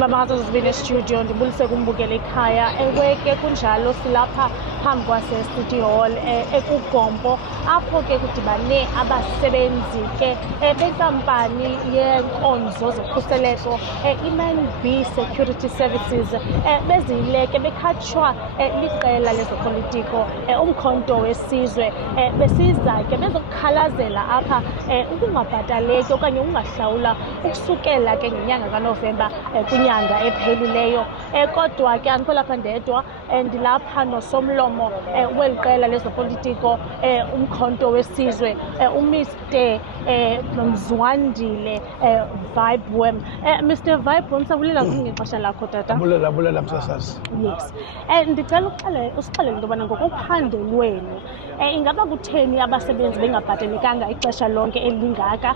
Mabanga zibine studio ndibulise kumbukela ekhaya eweke kunjalo silapha phambi kwase-City Hall ekugompo apho ke kudibane abasebenzi ke benkampani yenkonzo zokhuseleko i-ManB Security Services bezile ke bekhatshwa liqela lezopolitiko umkhonto wesizwe besiza ke bezokukhalazela apha ukungabhataleki okanye ukungahlawula ukusukela ke ngenyanga kaNovemba kwinyanga ephelileyo kodwa ke andikho lapha ndedwa ndilapha nosomlomo weli qela lezopolitiko umkhonto wesizwe uMr Mzwandile Vibewem. Mr Vibewem, sabulela ngexesha lakho tata. Bulela msasazi. Yes. Ndicela usixelele into yobana ngokophando lwenu ingaba kutheni abasebenzi bengabhatelekanga ixesha lonke elingaka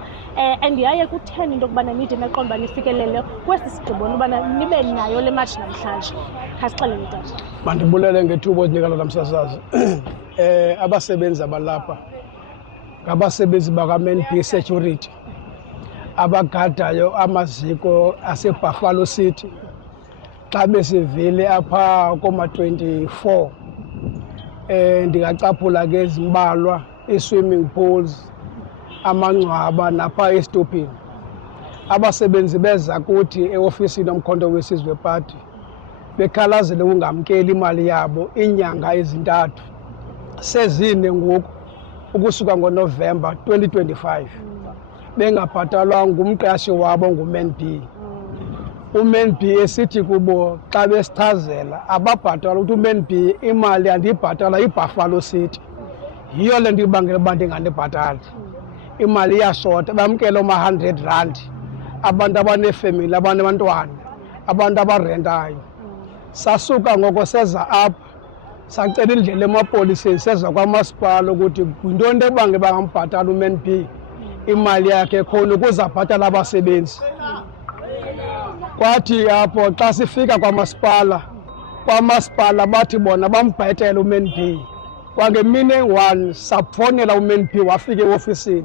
and yaye kutheni into yokubana nide naqonda nifikelele kwesi sigqibo ubana nibe nayo le match namhlanje. Khasixelele tata. Mandibulele ngethuba odinikala namsasazi. Abasebenzi abalapha ngabasebenzi baka-ManB Security abagadayo amaziko aseBuffalo City xa besivile apha koma-24 ndingacaphula ke ezimbalwa i-swimming pools amangcwaba napha estopini. Abasebenzi beza kuthi eofisini yomkhonto wesizwe party bekhalazele ukungamkeli imali yabo iinyanga ezintathu sezine ngoku ukusuka ngoNovemba 2025 bengabhatalwa ngumqashi wabo nguManB. uManB esithi kubo xa besichazela ababhatalwa ukuthi uManB imali andiyibhatala iBuffalo City, yiyo le nto ibangela uba ndinganibhatali. Imali iyashota, bamkela oma-R100 abantu abaneefemeli, abanabantwana, abantu abarentayo. Sasuka ngoko seza apha sacela indlela emapoliseni seza kwamasipala ukuthi yintoni ebangela bangambhatala uManB imali yakhe khona ukuze abhatala abasebenzi. Kwathi apho xa sifika kwamasipala bathi bona bambhetele uManB. Kwangemini eyi-1 safowunela uManB wafika eofisini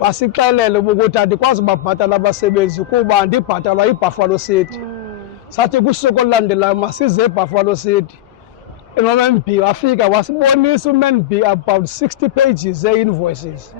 wasixelela ukuthi andikwazi ubabhatala abasebenzi kuba andibhatalwa iBuffalo City. Sathi kusuku olulandelayo masize eBuffalo City. uManB wafika wasibonisa uManB about 60 pages ze-invoices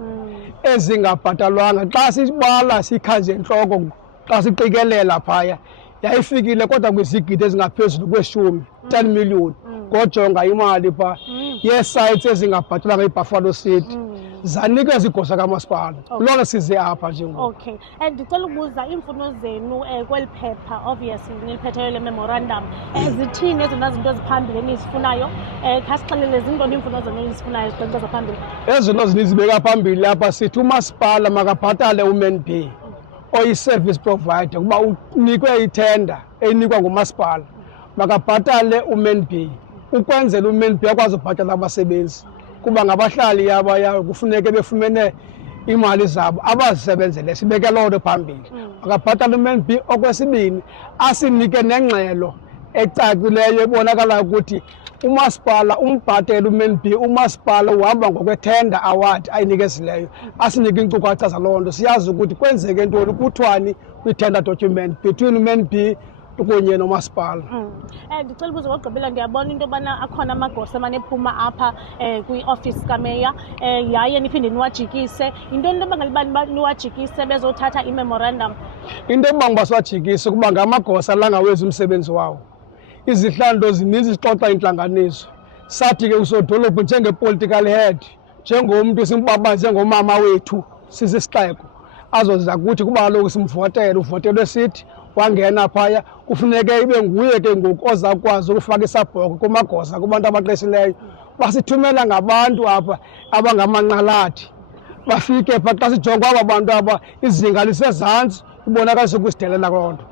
ezingabhatalwanga. Xa sibala sikhanje entloko xa siqikelela phaya yayifikile kodwa kwizigidi ezingaphezulu kwe-10 million ngojonga imali phaa yee-sites ezingabhatalwanga iBuffalo City zanikeza igosa kamasipala. Lolo size apha njengoku. Okay. Ndicela ukubuza iimfuno zenu kweli phepha obviously niliphetheyo le memorandum zithini ezona zinto eziphambili enizifunayo? Khasixelele zintoni iimfuno zenu ezifunayo zibhekeza phambili? Ezinto zibeka phambili apha sithi umasipala makabhatale uManB oyi-service provider kuba unikwe ithenda enikwa ngumasipala, makabhatale uManB ukwenzela uManB akwazi ubhatala abasebenzi kuba ngabahlali yaba kufuneke befumene imali zabo abazisebenzele. Sibeke loo nto phambili. Makabhatale uManB. Okwesibini asinike nengxelo ecacileyo ebonakala ukuthi umasipala umbhatele uManB, umasipala uhamba ngokwethenda award ayinikezileyo. Asinike iinkcukacha zaloo nto siyazi ukuthi kwenzeke ntoni, kuthiwani kwi-tender document between uManB kunye nomasipala. Ndicela ubuza kokugqibela, ndiyabona into yobana akhona amagosa amane ephuma apha kwi-ofisi kameya yaye niphinde niwajikise. Yintoni into ebangela uba niwajikise bezothatha imemorandum? Into ebanga siwajikise kuba ngamagosa langawenzi umsebenzi wawo. Izihlandlo zininzi zixoxa intlanganiso. Sathi ke usodolophu njenge-political head, njengomntu simbaba njengomama wethu sisisixeko azoza kuthi kuba kaloku simvotele, uvotelwe sithi wangena phaya kufuneke ibe nguye ke ngoku ozakwazi ukufaka isabhoko kumagosa kubantu abaqeshileyo. Basithumela ngabantu apha abangamanqalathi bafike phaa xa sijonga aba bantu aba izinga lisezantsi ibonakalisa ukusidelela loo nto.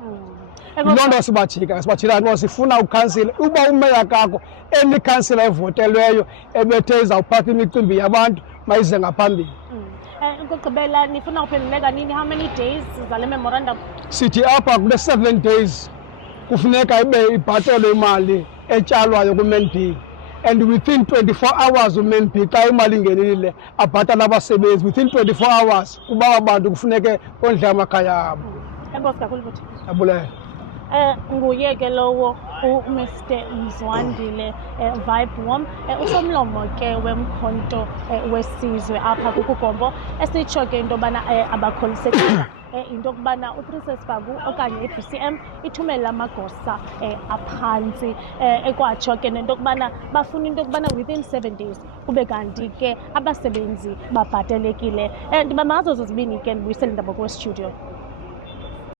Loo nto sibajika ngoba sifuna ukhansila uba umeya kako enikhansila evotelweyo ebethe izawuphatha imicimbi yabantu mayize ngaphambili. Ukugqibela nifuna uphenduleka nini? How many days zale memorandum? Sithi apha kule 7 days kufuneka ibe ibhatelwe imali etyalwayo kuManB and within 24 hours uManB xa imali ingenile abhatala abasebenzi within 24 hours kuba abantu kufuneke ondle amakhaya abo. Enkosi kakhulu futhi. Abulaye. nguye ke lowo uMr Mzwandile Vibe Warm usomlomo ke wemkhonto wesizwe apha kuKugombo esitsho ke into yobana abakholisekanga into yokubana uPrincess Faku okanye i-BCM ithumele amagosa aphantsi ekwatsho ke nento yokubana bafuna into yokubana within 7 days kube kanti ke abasebenzi babhatelekile. Ndibamazo zozibini ke ndibuyisele indaba kwestudio.